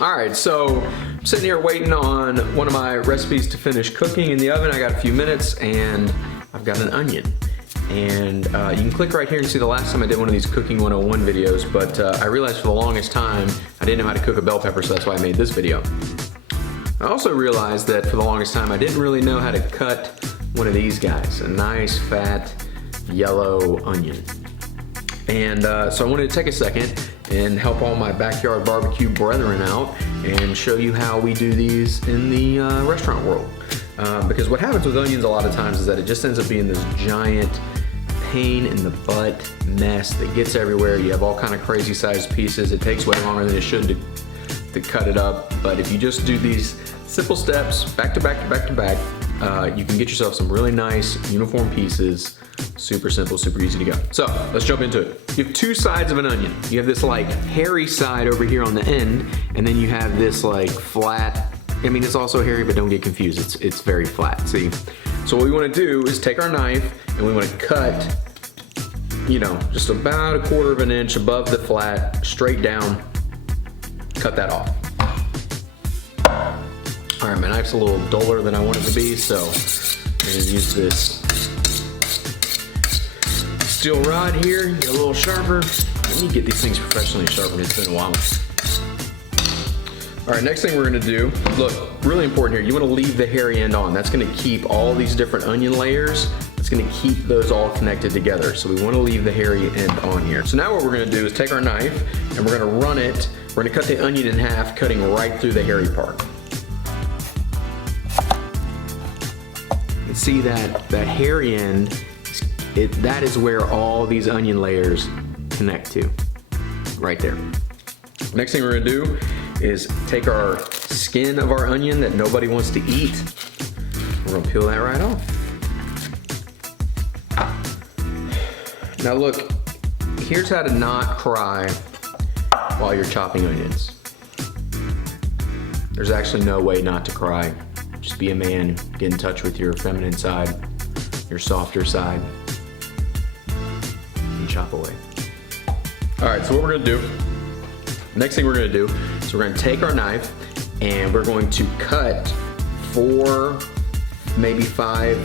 All right, so I'm sitting here waiting on one of my recipes to finish cooking in the oven. I got a few minutes and I've got an onion. And you can click right here and see the last time I did one of these Cooking 101 videos, but I realized for the longest time I didn't know how to cook a bell pepper, so that's why I made this video. I also realized that for the longest time I didn't really know how to cut one of these guys, a nice fat yellow onion. And so I wanted to take a second and help all my backyard barbecue brethren out and show you how we do these in the restaurant world. Because what happens with onions a lot of times is that it just ends up being this giant pain in the butt mess that gets everywhere. You have all kind of crazy sized pieces. It takes way longer than it should to cut it up. But if you just do these simple steps back to back to back to back, you can get yourself some really nice uniform pieces. Super simple, super easy to go. So let's jump into it. You have two sides of an onion. You have this like hairy side over here on the end, and then you have this like flat, I mean it's also hairy, but don't get confused, it's very flat, see? So what we wanna do is take our knife and we wanna cut, you know, just about 1/4 of an inch above the flat, straight down, cut that off. All right, my knife's a little duller than I want it to be, so I'm gonna use this steel rod here, get a little sharper. Let me get these things professionally sharpened, it's been a while. All right, next thing we're gonna do, look, really important here, you wanna leave the hairy end on. That's gonna keep all these different onion layers, it's gonna keep those all connected together. So we wanna leave the hairy end on here. So now what we're gonna do is take our knife and we're gonna run it, we're gonna cut the onion in half, cutting right through the hairy part. You see that hairy end, that is where all these onion layers connect to, right there. Next thing we're gonna do is take our skin of our onion that nobody wants to eat. We're gonna peel that right off. Now look, here's how to not cry while you're chopping onions. There's actually no way not to cry. Just be a man, get in touch with your feminine side, your softer side, and chop away. All right, so what we're gonna do, next thing we're gonna do is we're gonna take our knife and we're going to cut 4, maybe 5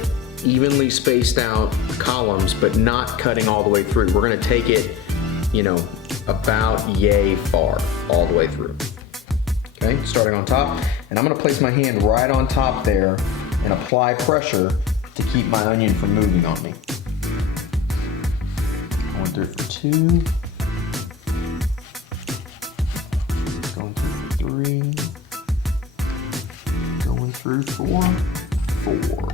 evenly spaced out columns, but not cutting all the way through. We're gonna take it, you know, about yay far, all the way through. Okay, starting on top, and I'm gonna place my hand right on top there and apply pressure to keep my onion from moving on me. Going through for 2, going through for 3, going through for 4.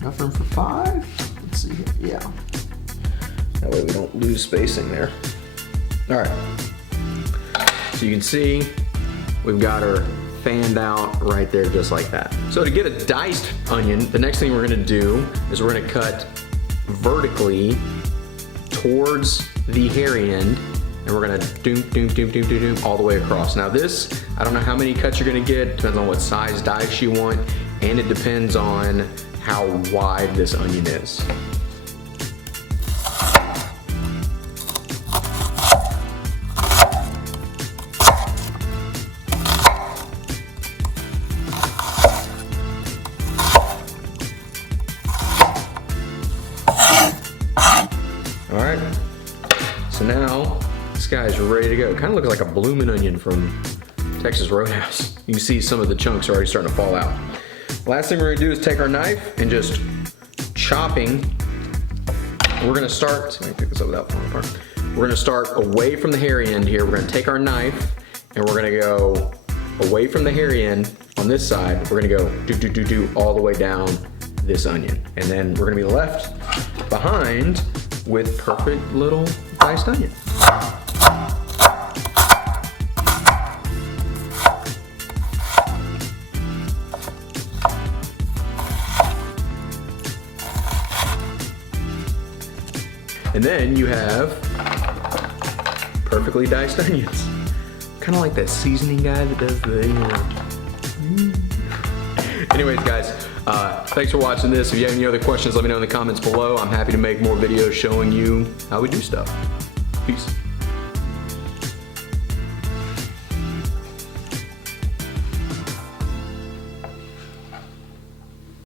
Enough room for 5? Let's see here, yeah. That way we don't lose spacing there. All right, so you can see we've got her fanned out right there just like that. So to get a diced onion, the next thing we're gonna do is we're gonna cut vertically towards the hairy end, and we're gonna doom, doom, doom, doom, doom, doom, all the way across. Now this, I don't know how many cuts you're gonna get, depends on what size dice you want, and it depends on how wide this onion is. All right, so now this guy is ready to go. Kind of looks like a blooming onion from Texas Roadhouse. You can see some of the chunks are already starting to fall out. Last thing we're gonna do is take our knife and just chopping. We're gonna start, let me pick this up without falling apart. We're gonna start away from the hairy end here. We're gonna take our knife and we're gonna go away from the hairy end on this side. We're gonna go do all the way down this onion. And then we're gonna be left behind with perfect little diced onion. And then you have perfectly diced onions. Kind of like that seasoning guy that does the, you know. Anyways, guys, thanks for watching this. If you have any other questions, let me know in the comments below. I'm happy to make more videos showing you how we do stuff. Peace.